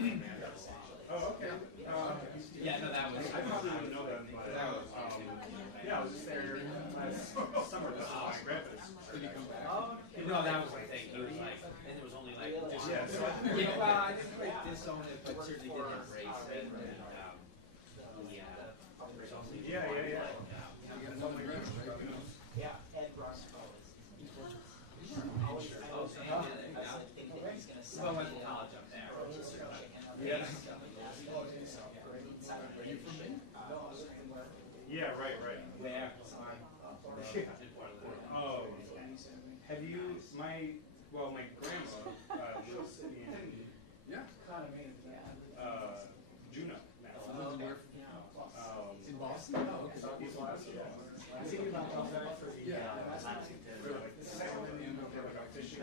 Oh, okay. Yeah, no, that was. I probably wouldn't know that, but yeah, I was just there last summer with my grandparents. Did he come back? No, that was the thing. He was like, and it was only like just. Yeah, so Yeah, well, I didn't quite disown it, but certainly didn't embrace it. And, yeah. You got another grandson, right? Yeah, Ed Russ. Oh, sure. Oh, so he did it. Well, went to college up there. Yeah. Are you from Maine? Yeah, right. Where? Oh, have you, my grandma lives in Yeah. Juneau now. Lived where? In Boston? Oh, okay. Southeast Alaska. I think about that for the fishing.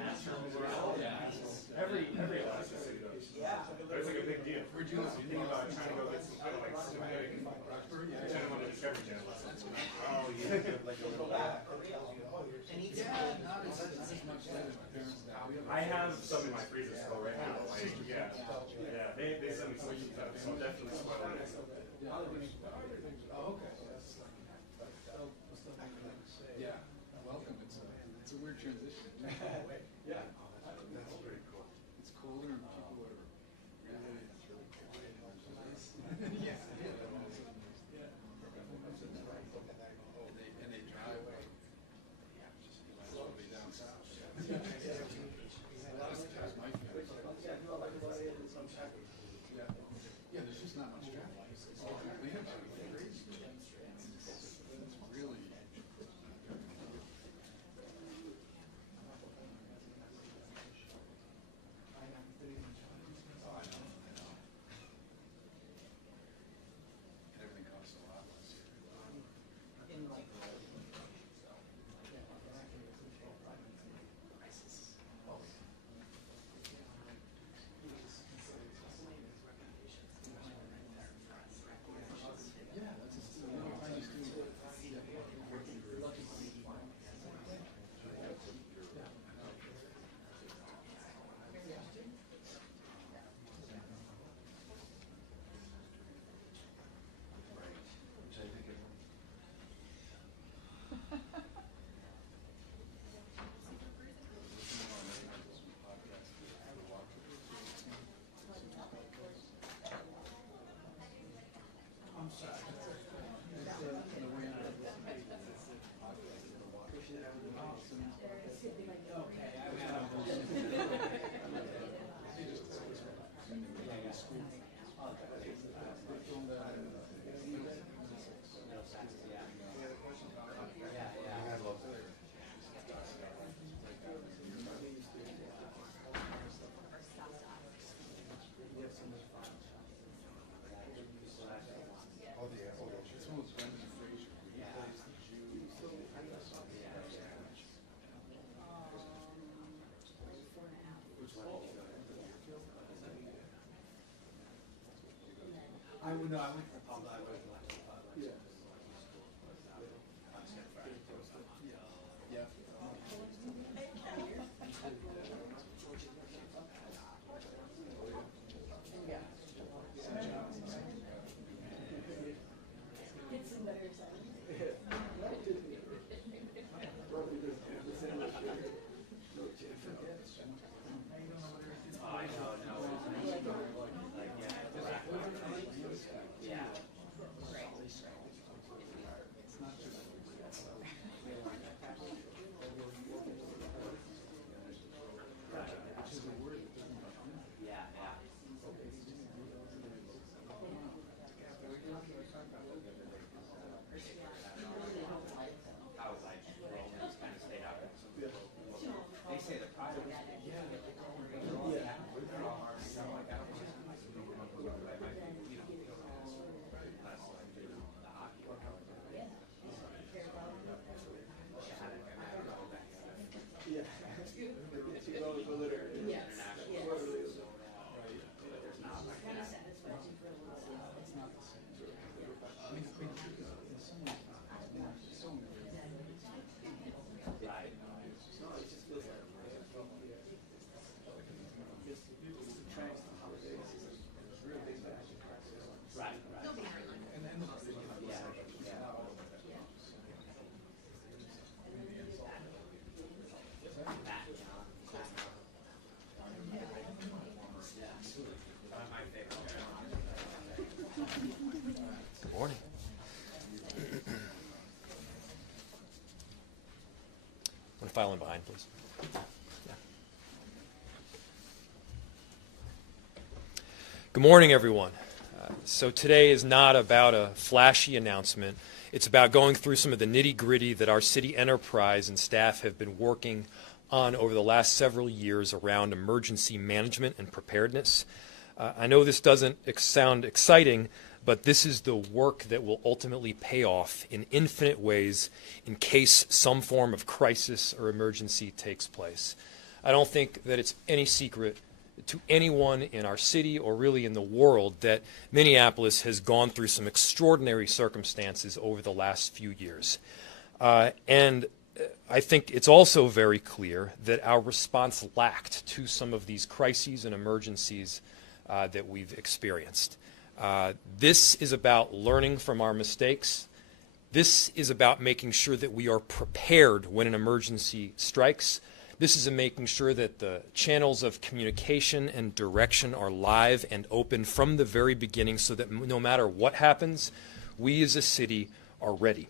Every Alaska city does. Yeah. But it's like a big deal. Where'd you live? Think about trying to go get some kind of like synthetic. Roxbury? Pretend I'm on the Discovery Channel. Oh yeah. Go back. And he's Not as much land as my parents now. I have some in my freezer still right now. Like, yeah. They send me some stuff, so I'll definitely spoil it. Oh, okay. Yeah. Welcome. It's a weird transition. Yeah. That's pretty cool. It's colder and people are really. Yeah. And they drive like way down south. That's my family. Yeah, there's just not much traffic. It's really. Everything costs a lot less here. Yeah, that's just I used to. I'm sorry. Okay, It's one of those Brendan Fraser. He plays the Jew. I would know. I went for public. I was like public. Yeah. Yeah. I know. Like, yeah. Morning. Want to file in behind, please? Yeah. Good morning, everyone. So today is not about a flashy announcement. It's about going through some of the nitty-gritty that our city enterprise and staff have been working on over the last several years around emergency management and preparedness. I know this doesn't sound exciting, but this is the work that will ultimately pay off in infinite ways in case some form of crisis or emergency takes place. I don't think that it's any secret to anyone in our city or really in the world that Minneapolis has gone through some extraordinary circumstances over the last few years. And I think it's also very clear that our response lacked to some of these crises and emergencies that we've experienced. This is about learning from our mistakes. This is about making sure that we are prepared when an emergency strikes. This is making sure that the channels of communication and direction are live and open from the very beginning so that no matter what happens, we as a city are ready.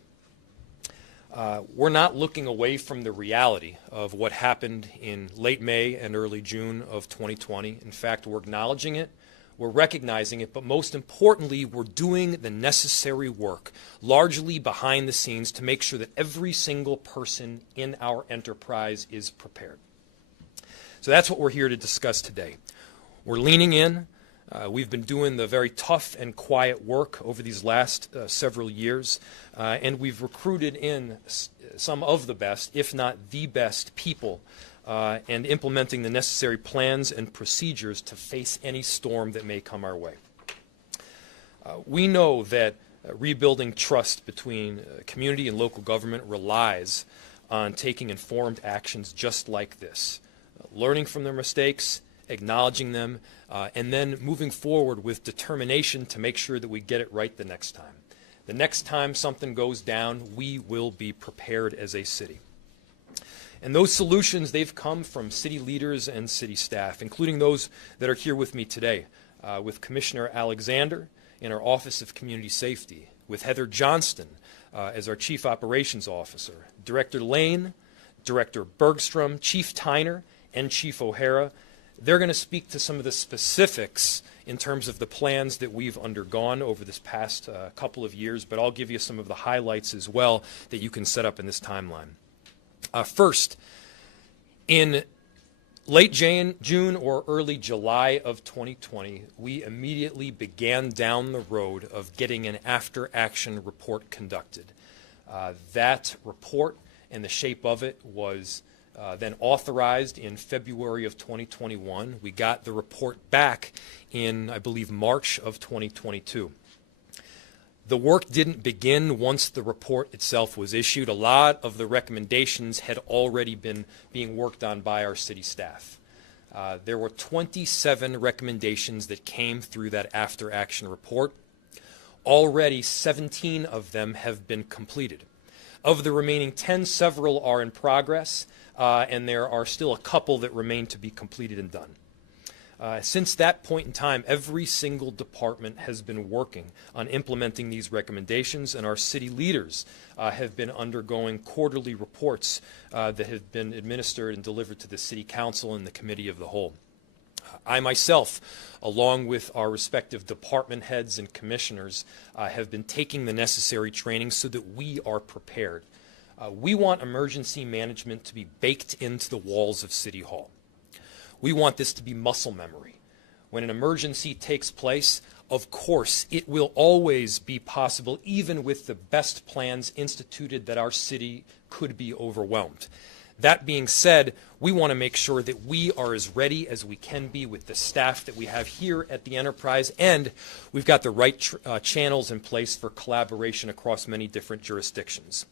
We're not looking away from the reality of what happened in late May and early June of 2020. In fact, we're acknowledging it, we're recognizing it, but most importantly, we're doing the necessary work, largely behind the scenes, to make sure that every single person in our enterprise is prepared. So that's what we're here to discuss today. We're leaning in. We've been doing the very tough and quiet work over these last several years, and we've recruited in some of the best, if not the best, people and implementing the necessary plans and procedures to face any storm that may come our way. We know that rebuilding trust between community and local government relies on taking informed actions just like this, learning from their mistakes, acknowledging them, and then moving forward with determination to make sure that we get it right the next time. The next time something goes down, we will be prepared as a city. And those solutions, they've come from city leaders and city staff, including those that are here with me today, with Commissioner Alexander in our Office of Community Safety, with Heather Johnston as our Chief Operations Officer, Director Lane, Director Bergstrom, Chief Tyner, and Chief O'Hara. They're going to speak to some of the specifics in terms of the plans that we've undergone over this past couple of years, but I'll give you some of the highlights as well that you can set up in this timeline. First, in late June or early July of 2020, we immediately began down the road of getting an after-action report conducted. That report and the shape of it was then authorized in February of 2021. We got the report back in, I believe, March of 2022. The work didn't begin once the report itself was issued. A lot of the recommendations had already been being worked on by our city staff. There were 27 recommendations that came through that after-action report. Already 17 of them have been completed. Of the remaining 10, several are in progress, and there are still a couple that remain to be completed and done. Since that point in time, every single department has been working on implementing these recommendations, and our city leaders have been undergoing quarterly reports that have been administered and delivered to the City Council and the Committee of the Whole. I myself, along with our respective department heads and commissioners, have been taking the necessary training so that we are prepared. We want emergency management to be baked into the walls of City Hall. We want this to be muscle memory. When an emergency takes place, of course, it will always be possible, even with the best plans instituted, that our city could be overwhelmed. That being said, we want to make sure that we are as ready as we can be with the staff that we have here at the enterprise, and we've got the right channels in place for collaboration across many different jurisdictions.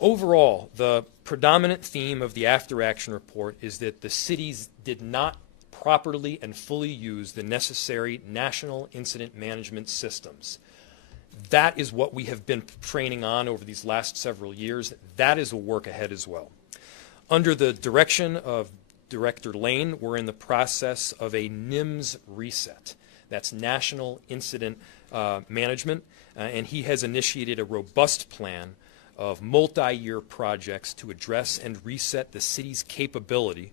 Overall, the predominant theme of the after-action report is that the cities did not properly and fully use the necessary national incident management systems. That is what we have been training on over these last several years. That is a work ahead as well. Under the direction of Director Lane, we're in the process of a NIMS reset. That's National Incident Management, and he has initiated a robust plan of multi-year projects to address and reset the city's capability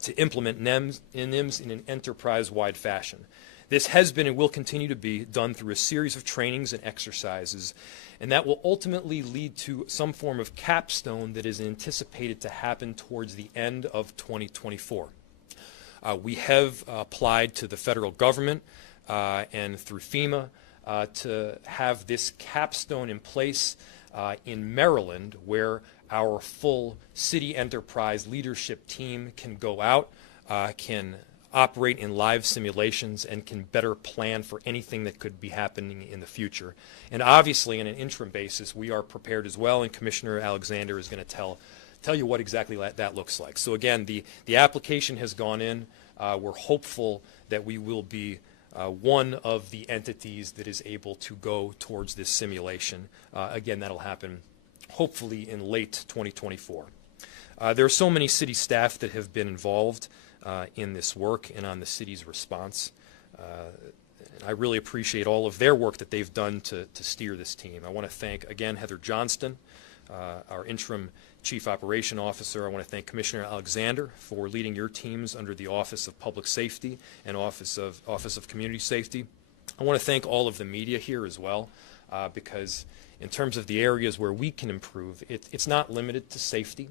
to implement NIMS in an enterprise-wide fashion. This has been and will continue to be done through a series of trainings and exercises, and that will ultimately lead to some form of capstone that is anticipated to happen towards the end of 2024. We have applied to the federal government and through FEMA to have this capstone in place in Maryland, where our full city enterprise leadership team can go out, can operate in live simulations, and can better plan for anything that could be happening in the future. And obviously, on an interim basis, we are prepared as well, and Commissioner Alexander is going to tell you what exactly that looks like. So again, the application has gone in. We're hopeful that we will be one of the entities that is able to go towards this simulation. Again, that'll happen hopefully in late 2024. There are so many city staff that have been involved in this work and on the city's response. I really appreciate all of their work that they've done to steer this team. I want to thank, again, Heather Johnston, our interim Chief Operation Officer. I want to thank Commissioner Alexander for leading your teams under the Office of Public Safety and Office of Community Safety. I want to thank all of the media here as well, because in terms of the areas where we can improve, it's not limited to safety.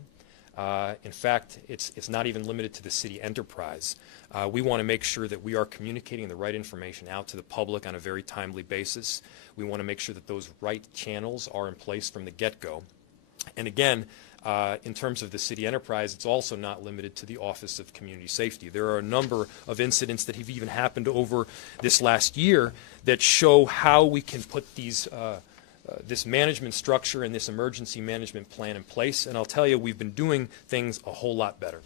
In fact, it's not even limited to the city enterprise. We want to make sure that we are communicating the right information out to the public on a very timely basis. We want to make sure that those right channels are in place from the get-go. And again, in terms of the city enterprise, it's also not limited to the Office of Community Safety. There are a number of incidents that have even happened over this last year that show how we can put these this management structure and this emergency management plan in place. And I'll tell you, we've been doing things a whole lot better.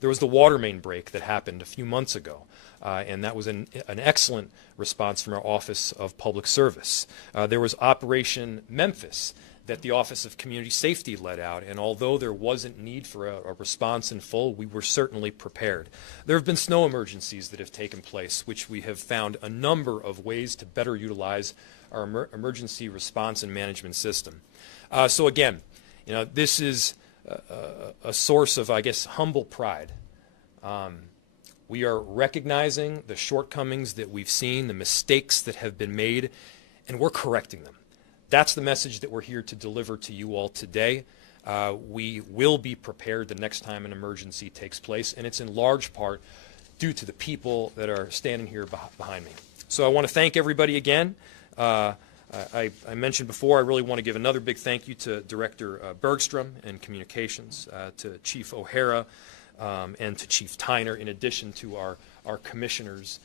There was the water main break that happened a few months ago, and that was an excellent response from our Office of Public Service. There was Operation Memphis that the Office of Community Safety led out, and although there wasn't need for a response in full, we were certainly prepared. There have been snow emergencies that have taken place, which we have found a number of ways to better utilize our emergency response and management system. So again, this is a source of, I guess, humble pride. We are recognizing the shortcomings that we've seen, the mistakes that have been made, and we're correcting them. That's the message that we're here to deliver to you all today. We will be prepared the next time an emergency takes place, and it's in large part due to the people that are standing here behind me. So I want to thank everybody again. I mentioned before, I really want to give another big thank you to Director Bergstrom in Communications, to Chief O'Hara, and to Chief Tyner, in addition to our commissioners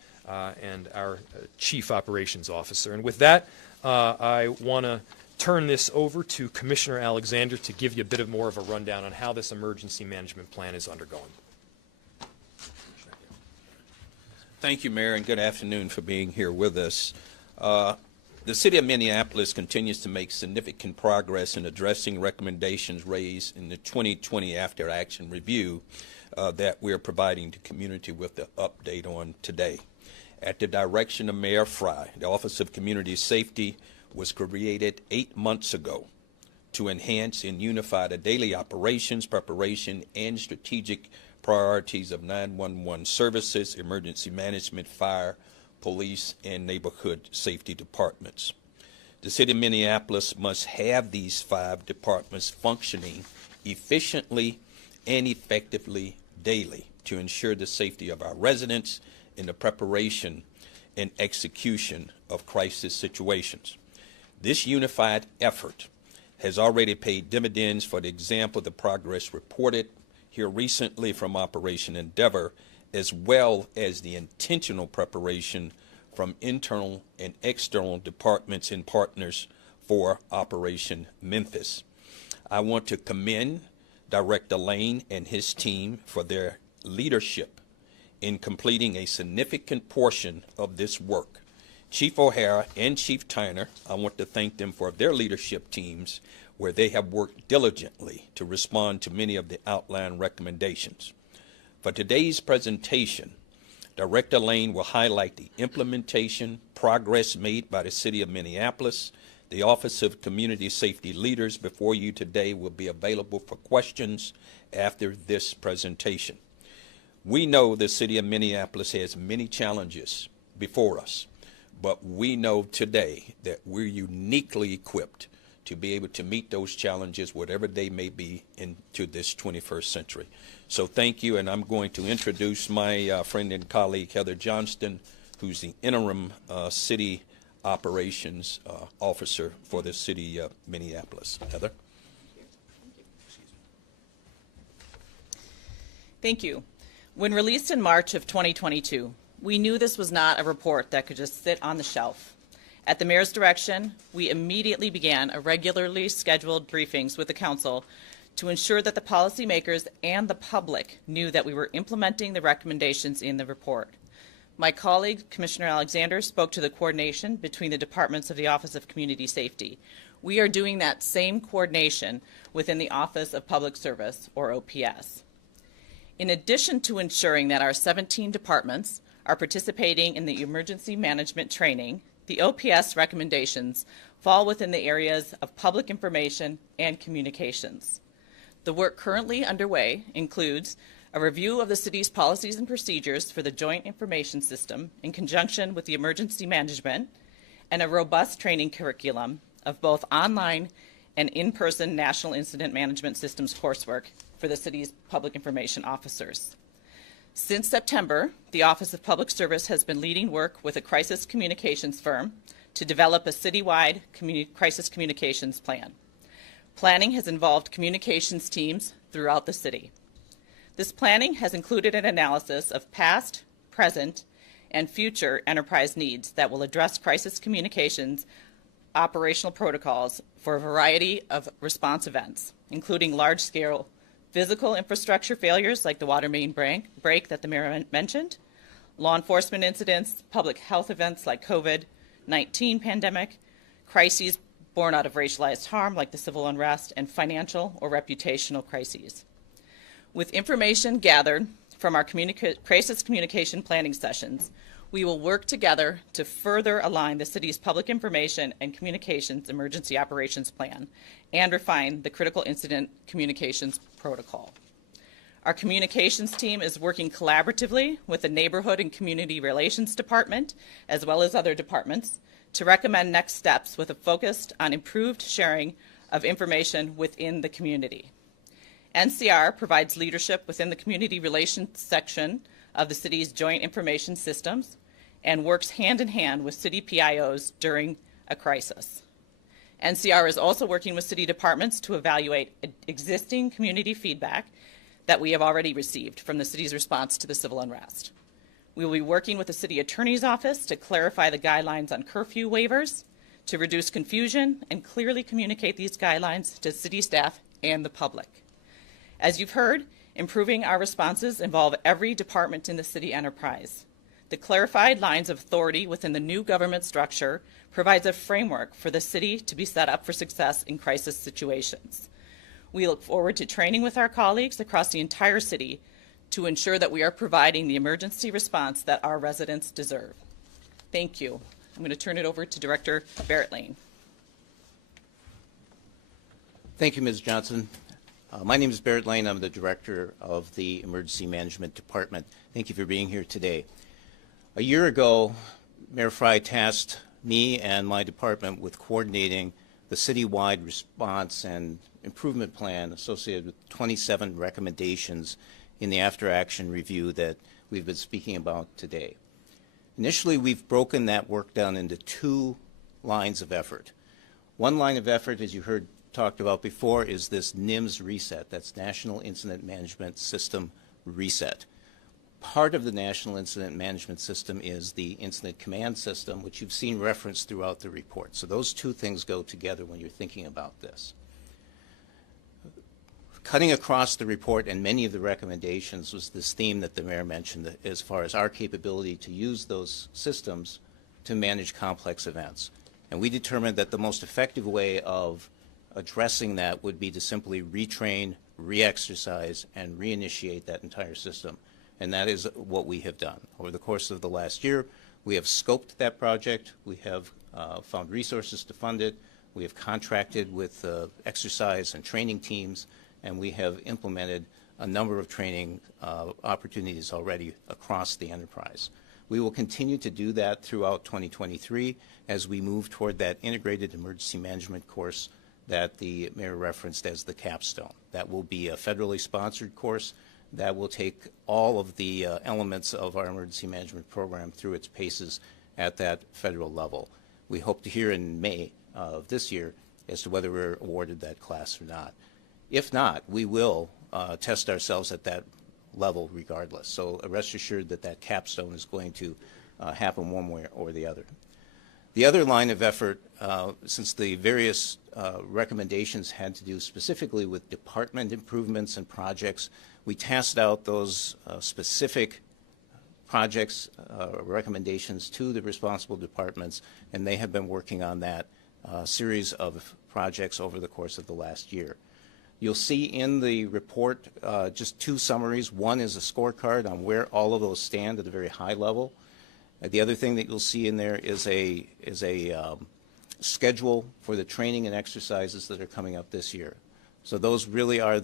and our Chief Operations Officer. And with that, I want to turn this over to Commissioner Alexander to give you a bit more of a rundown on how this emergency management plan is undergoing. Thank you, Mayor, and good afternoon for being here with us. The City of Minneapolis continues to make significant progress in addressing recommendations raised in the 2020 After Action Review that we're providing the community with the update on today. At the direction of Mayor Frey, the Office of Community Safety was created 8 months ago to enhance and unify the daily operations, preparation, and strategic priorities of 911 services, emergency management, fire, police, and neighborhood safety departments. The City of Minneapolis must have these 5 departments functioning efficiently and effectively daily to ensure the safety of our residents in the preparation and execution of crisis situations. This unified effort has already paid dividends. For the example, the progress reported here recently from Operation Endeavor, as well as the intentional preparation from internal and external departments and partners for Operation Memphis. I want to commend Director Lane and his team for their leadership in completing a significant portion of this work. Chief O'Hara and Chief Tyner, I want to thank them for their leadership teams where they have worked diligently to respond to many of the outlined recommendations. For today's presentation, Director Lane will highlight the implementation, progress made by the City of Minneapolis. The Office of Community Safety Leaders before you today will be available for questions after this presentation. We know the City of Minneapolis has many challenges before us, but we know today that we're uniquely equipped to be able to meet those challenges, whatever they may be, into this 21st century. So thank you, and I'm going to introduce my friend and colleague, Heather Johnston, who's the interim city operations officer for the City of Minneapolis. Heather? Thank you. When released in March of 2022, we knew this was not a report that could just sit on the shelf. At the mayor's direction, we immediately began a regularly scheduled briefings with the council to ensure that the policymakers and the public knew that we were implementing the recommendations in the report. My colleague, Commissioner Alexander, spoke to the coordination between the departments of the Office of Community Safety. We are doing that same coordination within the Office of Public Service, or OPS. In addition to ensuring that our 17 departments are participating in the emergency management training, the OPS recommendations fall within the areas of public information and communications. The work currently underway includes a review of the city's policies and procedures for the Joint Information System in conjunction with the emergency management, and a robust training curriculum of both online and in-person National Incident Management Systems coursework for the city's public information officers. Since September, the Office of Public Service has been leading work with a crisis communications firm to develop a citywide crisis communications plan. Planning has involved communications teams throughout the city. This planning has included an analysis of past, present, and future enterprise needs that will address crisis communications operational protocols for a variety of response events, including large-scale physical infrastructure failures like the water main break that the mayor mentioned, law enforcement incidents, public health events like COVID-19 pandemic, crises born out of racialized harm like the civil unrest, and financial or reputational crises. With information gathered from our crisis communication planning sessions, we will work together to further align the city's public information and communications emergency operations plan and refine the critical incident communications protocol. Our communications team is working collaboratively with the Neighborhood and Community Relations Department, as well as other departments, to recommend next steps with a focus on improved sharing of information within the community. NCR provides leadership within the community relations section of the city's joint information systems and works hand in hand with city PIOs during a crisis. NCR is also working with city departments to evaluate existing community feedback that we have already received from the city's response to the civil unrest. We will be working with the city attorney's office to clarify the guidelines on curfew waivers, to reduce confusion and clearly communicate these guidelines to city staff and the public. As you've heard, improving our responses involve every department in the city enterprise. The clarified lines of authority within the new government structure provides a framework for the city to be set up for success in crisis situations. We look forward to training with our colleagues across the entire city to ensure that we are providing the emergency response that our residents deserve. Thank you. I'm going to turn it over to Director Barrett Lane. Thank you, Ms. Johnson. My name is Barrett Lane. I'm the Director of the Emergency Management Department. Thank you for being here today. A year ago, Mayor Frey tasked me and my department with coordinating the citywide response and improvement plan associated with 27 recommendations in the after-action review that we've been speaking about today. Initially, we've broken that work down into two lines of effort. One line of effort, as you heard talked about before, is this NIMS reset. That's National Incident Management System reset. Part of the National Incident Management System is the Incident Command System, which you've seen referenced throughout the report. So those two things go together when you're thinking about this. Cutting across the report and many of the recommendations was this theme that the mayor mentioned as far as our capability to use those systems to manage complex events. And we determined that the most effective way of addressing that would be to simply retrain, re-exercise, and reinitiate that entire system. And that is what we have done. Over the course of the last year, we have scoped that project. We have found resources to fund it. We have contracted with exercise and training teams, and we have implemented a number of training opportunities already across the enterprise. We will continue to do that throughout 2023 as we move toward that integrated emergency management course that the mayor referenced as the capstone. That will be a federally sponsored course that will take all of the elements of our emergency management program through its paces at that federal level. We hope to hear in May of this year as to whether we're awarded that class or not. If not, we will test ourselves at that level regardless. So rest assured that that capstone is going to happen one way or the other. The other line of effort, since the various recommendations had to do specifically with department improvements and projects, we tasked out those specific projects, recommendations to the responsible departments, and they have been working on that series of projects over the course of the last year. You'll see in the report just two summaries. One is a scorecard on where all of those stand at a very high level. The other thing that you'll see in there is a schedule for the training and exercises that are coming up this year. So those really are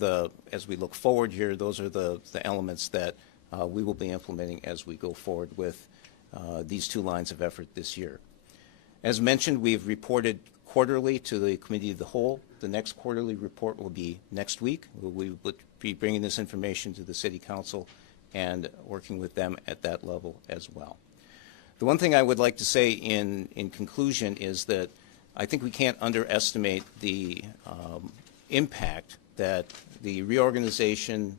as we look forward here, those are the elements that we will be implementing as we go forward with these two lines of effort this year. As mentioned, we've reported quarterly to the Committee of the Whole. The next quarterly report will be next week. We will be bringing this information to the City Council and working with them at that level as well. The one thing I would like to say in conclusion is that I think we can't underestimate the impact that the reorganization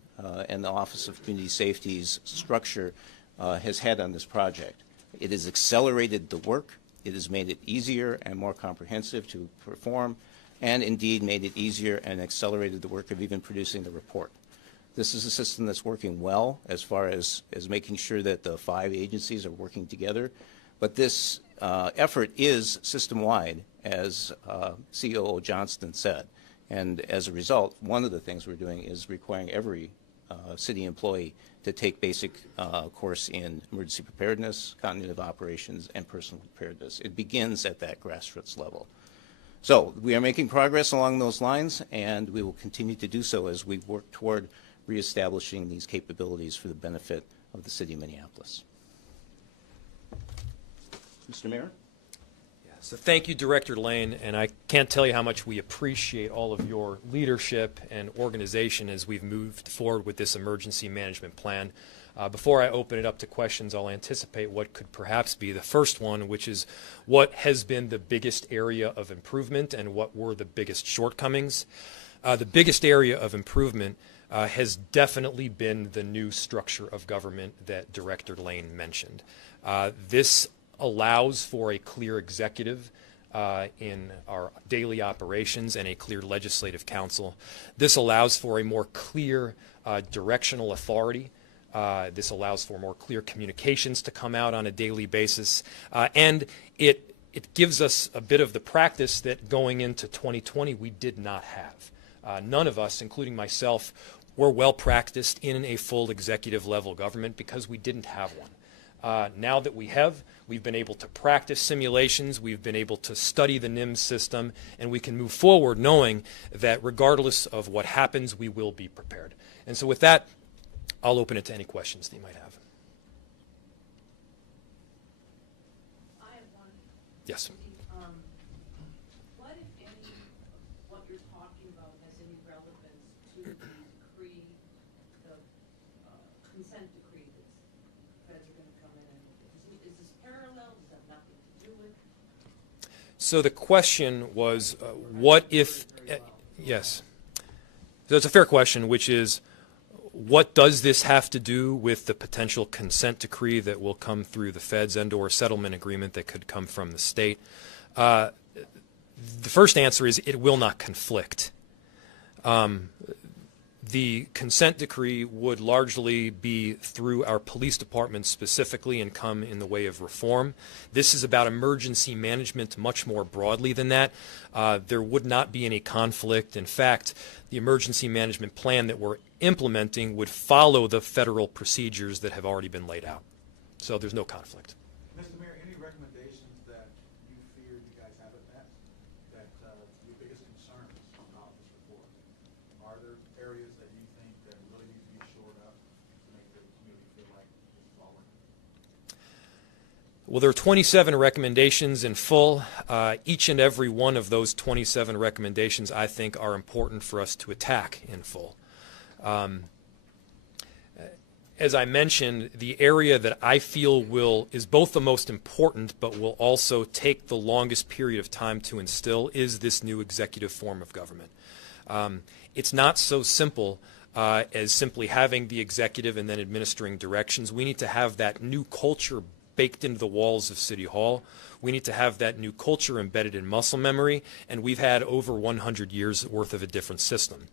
and the Office of Community Safety's structure has had on this project. It has accelerated the work. It has made it easier and more comprehensive to perform, and indeed made it easier and accelerated the work of even producing the report. This is a system that's working well as far as making sure that the 5 agencies are working together. But this effort is system-wide, as COO Johnston said. And as a result, one of the things we're doing is requiring every city employee to take basic course in emergency preparedness, continuity of operations, and personal preparedness. It begins at that grassroots level. So we are making progress along those lines, and we will continue to do so as we work toward reestablishing these capabilities for the benefit of the city of Minneapolis. Mr. Mayor? So thank you, Director Lane, and I can't tell you how much we appreciate all of your leadership and organization as we've moved forward with this emergency management plan. Before I open it up to questions, I'll anticipate what could perhaps be the first one, which is what has been the biggest area of improvement and what were the biggest shortcomings. The biggest area of improvement has definitely been the new structure of government that Director Lane mentioned. This allows for a clear executive in our daily operations and a clear legislative council. This allows for a more clear directional authority. This allows for more clear communications to come out on a daily basis. And it gives us a bit of the practice that going into 2020 we did not have. None of us, including myself, were well practiced in a full executive level government because we didn't have one. Now that we have, we've been able to practice simulations, we've been able to study the NIMS system, and we can move forward knowing that regardless of what happens, we will be prepared. And so with that, I'll open it to any questions that you might have. I have one. Yes. What, if any, of what you're talking about has any relevance to the decree, the consent decree that's going to come in? Is this parallel? Does that have nothing to do with? So the question was, what if, yes. So it's a fair question, which is, what does this have to do with the potential consent decree that will come through the feds and/or settlement agreement that could come from the state? The first answer is it will not conflict. The The consent decree would largely be through our police department specifically and come in the way of reform. This is about emergency management much more broadly than that. There would not be any conflict. In fact, the emergency management plan that we're implementing would follow the federal procedures that have already been laid out. So there's no conflict. Mr. Mayor, any recommendations that you fear you guys haven't met, that your biggest concerns about this report? Are there areas that you think that really need to be shored up to make the community feel like this is all working? Well, there are 27 recommendations in full. Each and every one of those 27 recommendations, I think, are important for us to attack in full. As I mentioned, the area that I feel is both the most important but will also take the longest period of time to instill is this new executive form of government. It's not so simple as simply having the executive and then administering directions. We need to have that new culture baked into the walls of City Hall. We need to have that new culture embedded in muscle memory, and we've had over 100 years worth of a different system.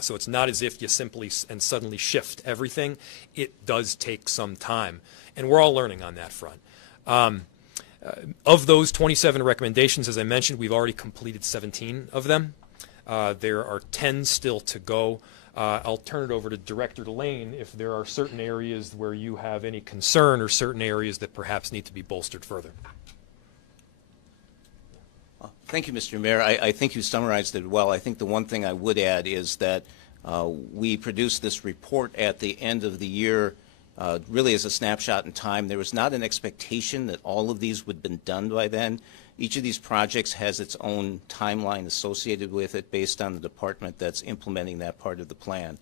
So it's not as if you simply and suddenly shift everything. It does take some time, and we're all learning on that front. Of those 27 recommendations, as I mentioned, we've already completed 17 of them. There are 10 still to go. I'll turn it over to Director Lane if there are certain areas where you have any concern or certain areas that perhaps need to be bolstered further. Thank you, Mr. Mayor. I think you summarized it well. I think the one thing I would add is that we produced this report at the end of the year really as a snapshot in time. There was not an expectation that all of these would have been done by then. Each of these projects has its own timeline associated with it based on the department that's implementing that part of the plan.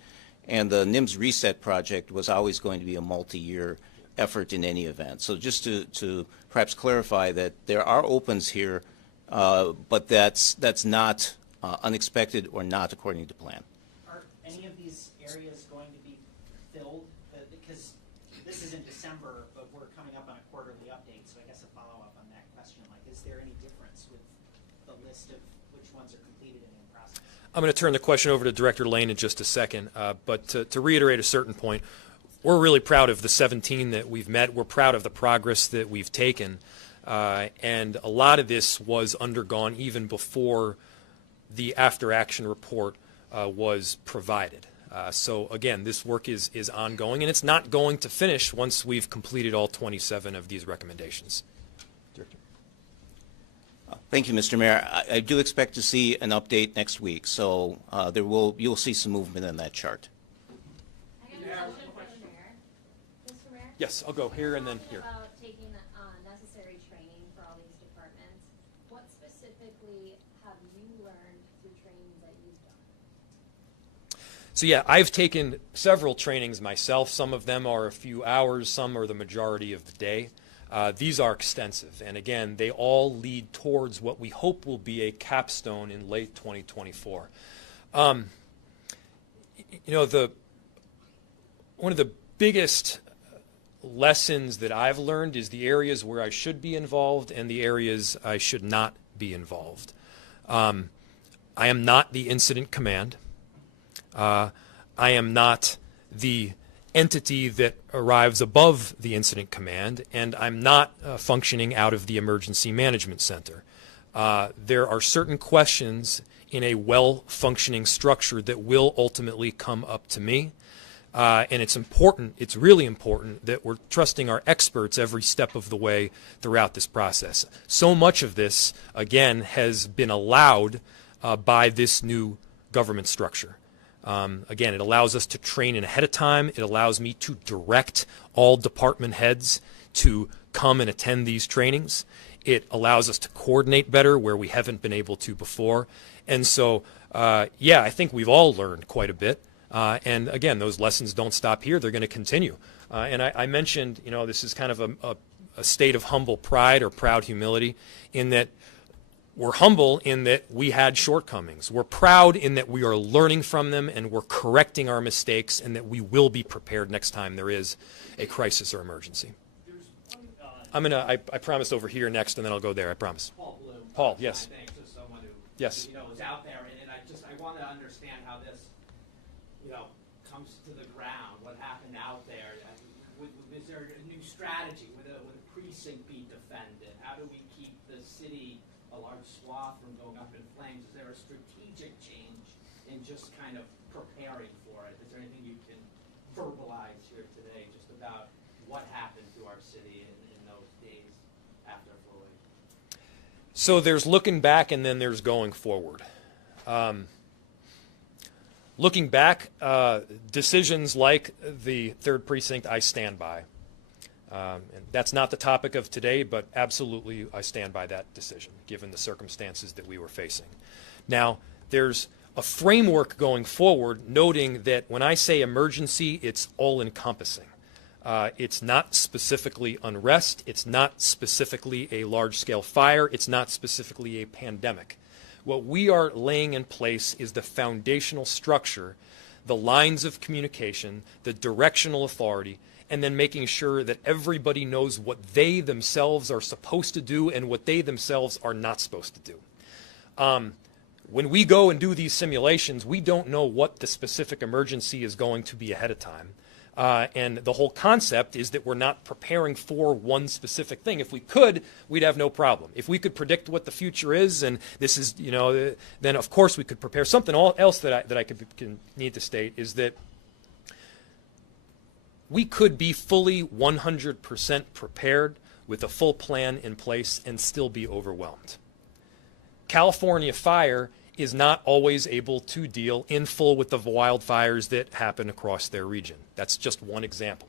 And the NIMS Reset project was always going to be a multi-year effort in any event. So just to perhaps clarify that there are opens here, but that's not unexpected or not according to plan. Are any of these areas going to be filled? Because this is in December, but we're coming up on a quarterly update, so I guess a follow-up on that question. Like, is there any difference with the list of which ones are completed and in process? I'm going to turn the question over to Director Lane in just a second, but to reiterate a certain point, we're really proud of the 17 that we've met. We're proud of the progress that we've taken. And a lot of this was undergone even before the after-action report was provided. So again, this work is ongoing, and it's not going to finish once we've completed all 27 of these recommendations. Director. Thank you, Mr. Mayor. I do expect to see an update next week, so you'll see some movement in that chart. I have a question for the mayor. Mr. Mayor? Yes, I'll go here and then here. About taking necessary training for all these departments. What specifically have you learned through trainings that you've done? So yeah, I've taken several trainings myself. Some of them are a few hours, some are the majority of the day. These are extensive, and again, they all lead towards what we hope will be a capstone in late 2024. You know, one of the biggest lessons that I've learned is the areas where I should be involved and the areas I should not be involved. I am not the incident command. I am not the entity that arrives above the incident command, and I'm not functioning out of the emergency management center. There are certain questions in a well-functioning structure that will ultimately come up to me. And it's important, it's really important that we're trusting our experts every step of the way throughout this process. So much of this, again, has been allowed by this new government structure. Again, it allows us to train in ahead of time. It allows me to direct all department heads to come and attend these trainings. It allows us to coordinate better where we haven't been able to before. And so, yeah, I think we've all learned quite a bit. And again, those lessons don't stop here. They're going to continue. And I mentioned, you know, this is kind of a state of humble pride or proud humility in that we're humble in that we had shortcomings. We're proud in that we are learning from them and we're correcting our mistakes and that we will be prepared next time there is a crisis or emergency. I promise over here next and then I'll go there, I promise. Paul Bloom. Paul, yes. Thanks to someone who Yes. is out there, and I want to understand how this comes to the ground, what happened out there? Is there a new strategy? Would a precinct be defended? How do we keep the city, a large swath, from going up in flames? Is there a strategic change in just kind of preparing for it? Is there anything you can verbalize here today just about what happened to our city in those days after Floyd? So there's looking back and then there's going forward. Looking back, decisions like the 3rd Precinct, I stand by. And that's not the topic of today, but absolutely I stand by that decision, given the circumstances that we were facing. Now, there's a framework going forward, noting that when I say emergency, it's all-encompassing. It's not specifically unrest. It's not specifically a large-scale fire. It's not specifically a pandemic. What we are laying in place is the foundational structure, the lines of communication, the directional authority, and then making sure that everybody knows what they themselves are supposed to do and what they themselves are not supposed to do. When we go and do these simulations, we don't know what the specific emergency is going to be ahead of time. And the whole concept is that we're not preparing for one specific thing. If we could, we'd have no problem. If we could predict what the future is, and this is, then of course we could prepare. Something else that I need to state is that we could be fully 100% prepared with a full plan in place and still be overwhelmed. California Fire is not always able to deal in full with the wildfires that happen across their region. That's just one example.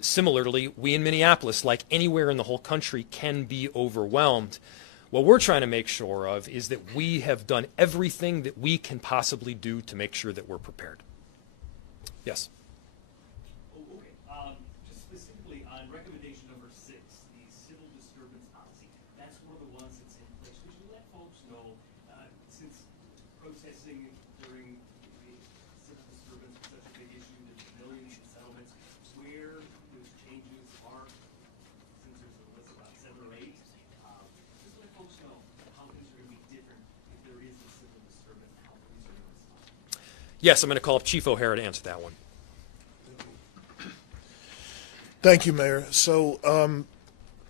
Similarly, we in Minneapolis, like anywhere in the whole country, can be overwhelmed. What we're trying to make sure of is that we have done everything that we can possibly do to make sure that we're prepared. Yes? Just specifically on recommendation number 6, the civil disturbance policy. That's one of the ones that's in place. Could you let folks know, since protesting during the civil disturbance was such a big issue, there's millions in settlements, where those changes are, since there's a list about 7 or 8, just let folks know how things are going to be different if there is a civil disturbance and how police are going to respond. Yes, I'm going to call up Chief O'Hara to answer that one. Thank you, Mayor. So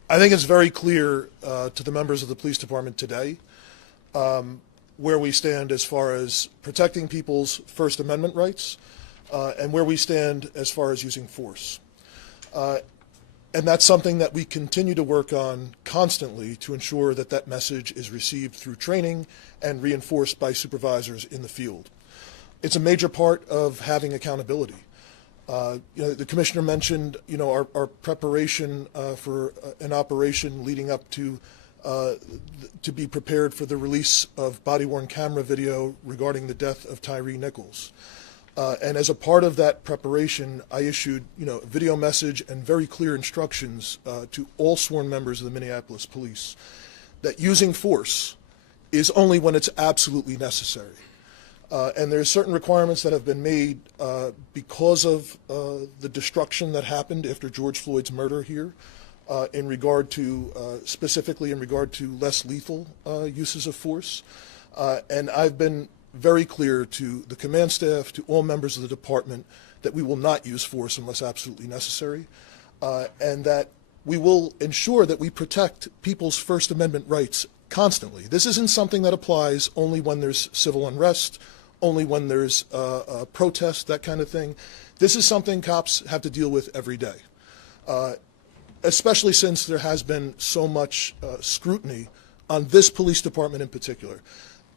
I think it's very clear to the members of the police department today where we stand as far as protecting people's First Amendment rights and where we stand as far as using force. And that's something that we continue to work on constantly to ensure that that message is received through training and reinforced by supervisors in the field. It's a major part of having accountability. The commissioner mentioned, our preparation for an operation leading up to be prepared for the release of body-worn camera video regarding the death of Tyree Nichols. And as a part of that preparation, I issued, a video message and very clear instructions to all sworn members of the Minneapolis Police that using force is only when it's absolutely necessary. And there's certain requirements that have been made because of the destruction that happened after George Floyd's murder here in regard to, specifically in regard to less lethal uses of force. And I've been very clear to the command staff, to all members of the department, that we will not use force unless absolutely necessary, and that we will ensure that we protect people's First Amendment rights constantly. This isn't something that applies only when there's civil unrest, only when there's a protest, that kind of thing. This is something cops have to deal with every day, especially since there has been so much scrutiny on this police department in particular.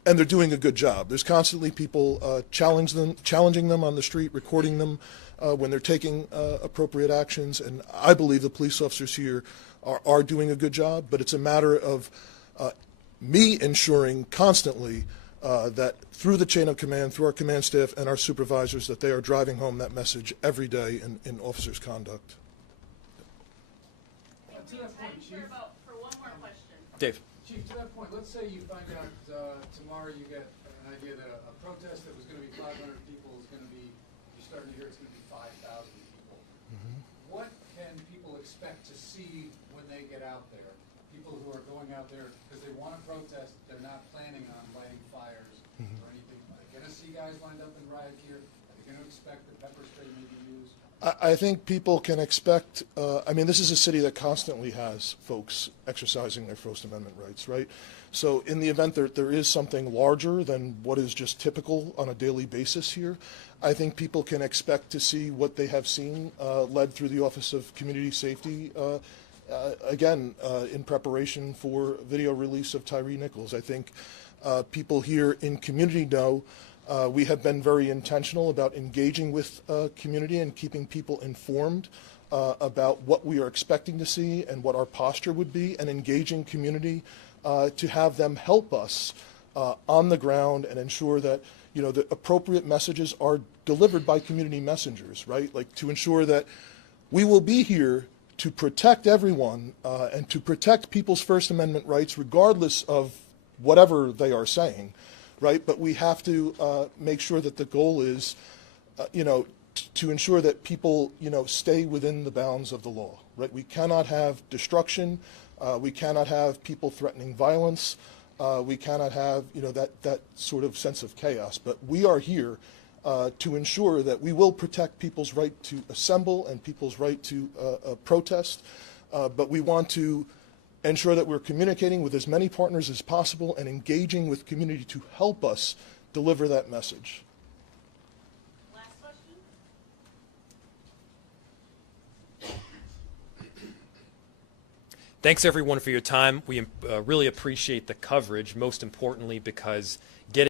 And they're doing a good job. There's constantly people challenging them on the street, recording them when they're taking appropriate actions. And I believe the police officers here are doing a good job, but it's a matter of me ensuring constantly that through the chain of command, through our command staff and our supervisors, that they are driving home that message every day in officers' conduct. To that point, Chief. For one more question. Dave. Chief, to that point, let's say you find out tomorrow you get an idea that a protest that was going to be 500 people is going to be, you're starting to hear it's going to be 5,000 people. Mm-hmm. What can people expect to see when they get out there? People who are going out there because they want to protest, they're not planning on lighting fires or anything like they gonna see guys lined up in riot gear? Are they gonna expect that pepper spray may be used? I think people can expect, I mean, this is a city that constantly has folks exercising their First Amendment rights, right? So in the event that there is something larger than what is just typical on a daily basis here, I think people can expect to see what they have seen led through the Office of Community Safety, again, in preparation for video release of Tyree Nichols. I think people here in community know we have been very intentional about engaging with community and keeping people informed about what we are expecting to see and what our posture would be, and engaging community to have them help us on the ground and ensure that, you know, the appropriate messages are delivered by community messengers, right? Like to ensure that we will be here to protect everyone and to protect people's First Amendment rights regardless of whatever they are saying, right? But we have to make sure that the goal is, you know, to ensure that people, you know, stay within the bounds of the law, right? We cannot have destruction. We cannot have people threatening violence. We cannot have, you know, that sort of sense of chaos. But we are here to ensure that we will protect people's right to assemble and people's right to protest. But we want to ensure that we're communicating with as many partners as possible and engaging with community to help us deliver that message. Last question? Thanks everyone for your time. We really appreciate the coverage, most importantly because